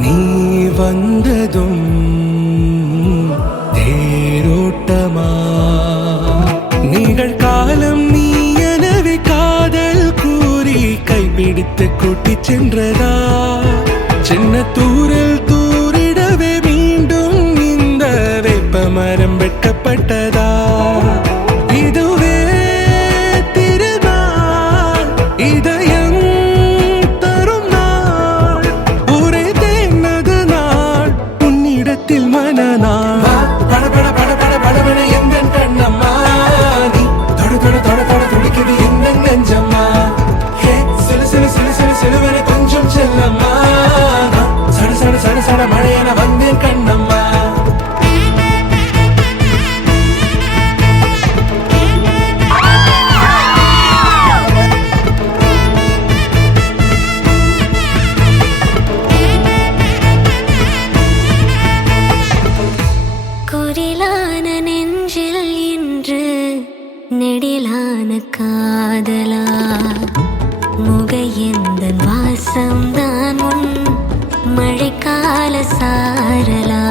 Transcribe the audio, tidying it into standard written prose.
நீ வந்ததும் தேரோட்டமா நிகழ்காலம் நீ எனவே காதல் கூறி கைப்பிடித்து கூட்டிச் சென்றதா சின்ன தூரல் தூரிடவே மீண்டும் இந்த வேப்ப மரம் வெட்கப்பட்டதா இதுவே திருநாள் இதயம் தரும் நாள் ஒரே தேனது நாள் உன்னிடத்தில் மனநாள் பட பட பட பட படவென எந்த கண்ணம்மா நீ தொட தொட தொட தொட துடிக்குது எந்த நெஞ்சம்மா ஹே சிலு சிலு சிலு சிலு சிலுவென கொஞ்சம் செல்லம்மா சட சட சட சட மழையென வந்தேன் கண்ணம்மா குரிலான நெஞ்சில் இன்று நெடிலான காதலா முகையெந்த வாசம்தான் உன் மழைக்கால சாரலா